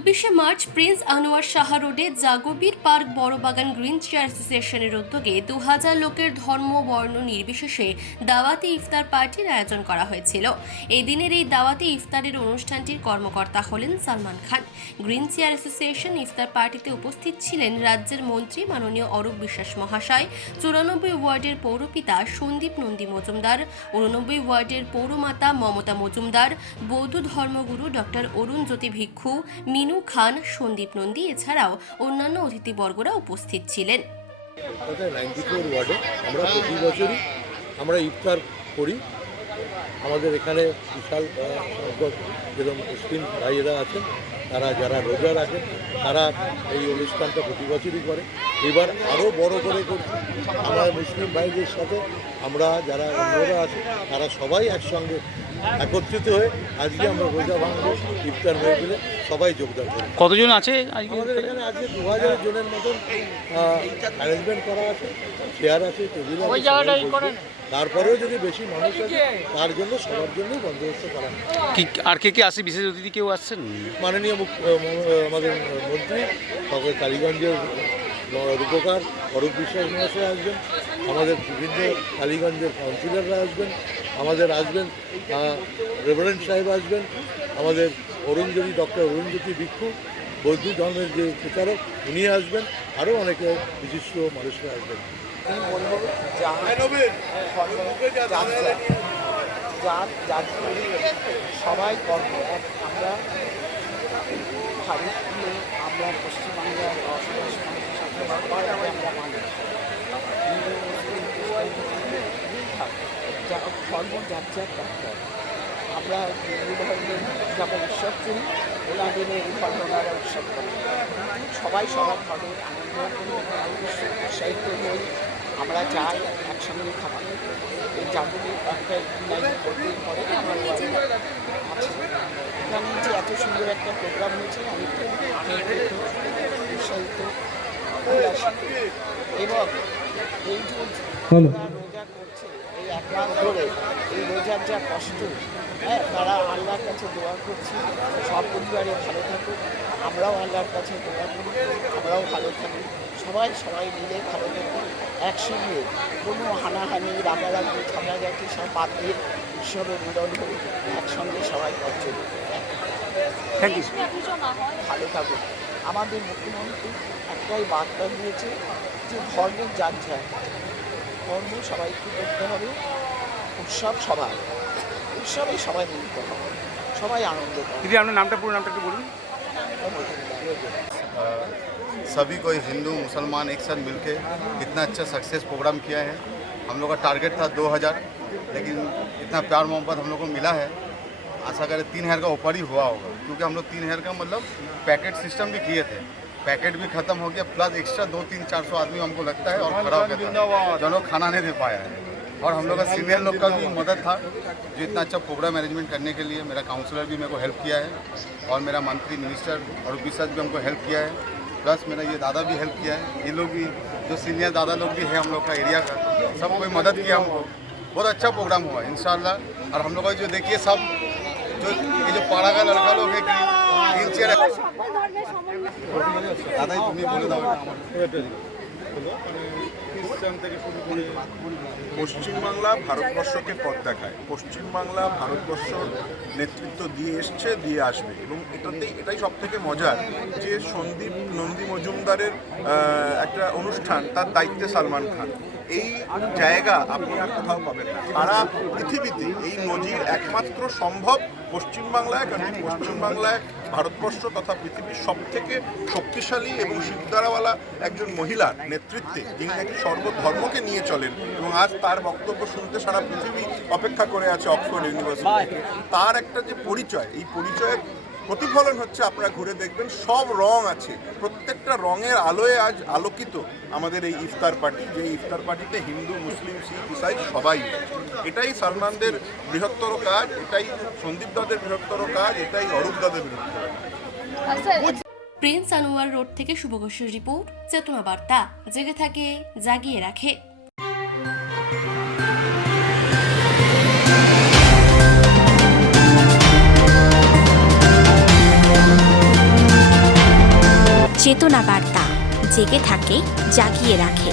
২৪শে March Prince Anwar Shah রোডে জাগবীর park Barabagan green chair অ্যাসোসিয়েশনের উদ্যোগে ২০০০ লোকের ধর্ম বর্ণ নির্বিশেষে দাওয়াতি ইফতার পার্টির আয়োজন করা হয়েছিল। এই দিনের এই দাওয়াতি ইফতারের অনুষ্ঠানটির কর্মকর্তা হলেন Salman Khan. Green chair association ইফতার পার্টিতে উপস্থিত ছিলেন রাজ্যের মন্ত্রী মাননীয় অরূপ বিশ্বাস মহাশয়, ৯৪ ওয়ার্ডের পৌরপিতা সন্দীপ নন্দী মজুমদার, ৮৯ ওয়ার্ডের পৌরমাতা মমতা মজুমদার, বৌদ্ধ ধর্মগুরু ডক্টর অরুণ জ্যোতি ভিক্ষু, মিনু খান, সন্দীপ নন্দী এছাড়াও অন্যান্য অতিথিবর্গরা উপস্থিত ছিলেন। 94 ওয়ার্ডে আমরা প্রতি বছরই আমরা ইফতার করি। আমাদের এখানে বিশাল সংখ্যক যেরকম মুসলিম ভাইয়েরা আছেন, তারা যারা রোজা রাখেন তারা এই অনুষ্ঠানটা প্রতি বছরই করে। এবার আরও বড় করে করছি। আমরা মুসলিম ভাইদের সাথে আমরা যারা অন্যরা আছে তারা সবাই একসঙ্গে একত্রিত হয়ে আজকে আমরা রোজা ভাঙবো, ইফতার মেহফিলে সবাই যোগদান করি। কতজন আছে আমাদের এখানে আজকে ২০০০ জনের মতন অ্যারেঞ্জমেন্ট করা আছে, চেয়ার আছে, টেবিল আছে। তারপরেও যদি বেশি মানুষ আছে তার জন্য সবার জন্যই বন্দোবস্ত করা হয়। আর কে আসছে? বিশেষ অতিথি কেউ আসছেন? মাননীয় আমাদের মন্ত্রী তবে কালীগঞ্জের রূপকার অরূপ বিশ্বাস মহাশয় আসবেন, আমাদের বিভিন্ন কালীগঞ্জের কাউন্সিলররা আসবেন, আমাদের আসবেন রেভারেন্ড সাহেব আসবেন, আমাদের ডক্টর অরুণ জ্যোতি ভিক্ষু বৌদ্ধ ধর্মের যে প্রচারক উনি আসবেন, আরও অনেকে বিশিষ্ট মানুষরা আসবেন। সবাই কর্ম আমরা ভারতীয়, আমরা পশ্চিমবাংলার বসবাস সবাই আমরা মানি। হিন্দু মুসলিম ধর্ম যার ডাক্তার। আমরা হিন্দু ধর্মের যেমন উৎসব করি, ওনাদের এই ধর্ম ওনারা উৎসব করি। সবাই সবার ধর্মের আনন্দ উৎসাহিত হই। আমরা যাই একসঙ্গে থাকি। এই জাগরণের একটা করতেই পরে আমার এখানে যে এত সুন্দর একটা প্রোগ্রাম হয়েছে আমি আনন্দিত, উৎসাহিত এবং এই যে রোজা করছে এই ১ মাস ধরে, এই রোজার যা কষ্ট, তারা আল্লাহর কাছে দোয়া করছি সব পরিবারে ভালো থাকুক। আমরাও আল্লাহর কাছে দোয়া করি, আমরাও ভালো থাকি, সবাই মিলে ভালো থাকুক। একসঙ্গে কোনো হানাহানি, রাগারাগি, ঝগড়াঝাটি সব বাদ দিয়ে উৎসবে মিলন হয়ে একসঙ্গে সবাই করছে। ভালো থাকুক। আমাদের মুখ্যমন্ত্রী একটাই বার্তা দিয়েছে যে ধর্ম যার যায়, ধর্ম সবাইকে করতে হবে, উৎসব সবাই, উৎসবে সবাই মিলিত হবে, সবাই আনন্দ করে। দিদি আপনার নামটা, পুরো নামটা একটু বলুন। सभी को हिंदू मुसलमान एक साथ मिलके इतना अच्छा सक्सेस प्रोग्राम किया है। हम लोग का टारगेट था 2000, लेकिन इतना प्यार मोहब्बत हम लोग को मिला है। आशा करें 3000 का ऊपर ही हुआ होगा, क्योंकि हम लोग 3000 का मतलब पैकेट सिस्टम भी किए थे। पैकेट भी ख़त्म हो गया, प्लस एक्स्ट्रा 200-400 आदमी हमको लगता है और खड़ा हो गया था, जो लोग खाना नहीं दे पाया है। और हम लोग का सीनियर लोग का भी मदद था, जो इतना अच्छा प्रोग्राम अरेंजमेंट करने के लिए मेरा काउंसलर भी मेरे को हेल्प किया है, और मेरा मंत्री मिनिस्टर और विशेष भी हमको हेल्प किया है, प्लस मेरा ये दादा भी हेल्प किया है। ये लोग भी जो सीनियर दादा लोग भी है हम लोग का एरिया का, सब कोई मदद किया हमको। बहुत अच्छा प्रोग्राम हुआ इंशाल्लाह। और हम लोग का जो देखिए सब जो ये जो पाड़ा का लड़का लोग है, तीन चेयर दादा ही तुम्हें बोले दाओ। পশ্চিমবাংলা ভারতবর্ষকে পথ দেখায়। পশ্চিমবাংলা ভারতবর্ষ নেতৃত্ব দিয়ে এসছে, দিয়ে আসবে, এবং এটাই সব থেকে মজার যে সন্দীপ নন্দী মজুমদারের একটা অনুষ্ঠান, তার দায়িত্বে সালমান খান। এই জায়গা আপনি আর কোথাও পাবেন না সারা পৃথিবীতে। এই নজির একমাত্র সম্ভব পশ্চিমবাংলায়, কারণ পশ্চিমবাংলায় ভারতবর্ষ তথা পৃথিবীর সবথেকে শক্তিশালী এবং শিরদাঁড়াওয়ালা একজন মহিলার নেতৃত্বে, যিনি নাকি সর্বধর্মকে নিয়ে চলেন, এবং আজ তার বক্তব্য শুনতে সারা পৃথিবী অপেক্ষা করে আছে অক্সফোর্ড ইউনিভার্সিটি। তার একটা যে পরিচয়, এই পরিচয়ের প্রতিফলন হচ্ছে, আপনারা ঘুরে দেখবেন সব রং আছে, প্রত্যেকটা রঙের আলোয় আজ আলোকিত আমাদের এই ইফতার পার্টি। যে ইফতার পার্টিতে হিন্দু, মুসলিম, শিখ, ইসাই সবাই। এটাই সালমানদের বৃহত্তর কাজ, এটাই সন্দীপ দাদের বৃহত্তর কাজ, এটাই অরূপ দাদের বৃহত্তর কাজ। প্রিন্স আনোয়ার রোড থেকে শুভ ঘোষের রিপোর্ট, চেতনা বার্তা, জেগে থাকে, জাগিয়ে রাখে। চেতনা বার্তা, জেগে থাকে, জাগিয়ে রাখে।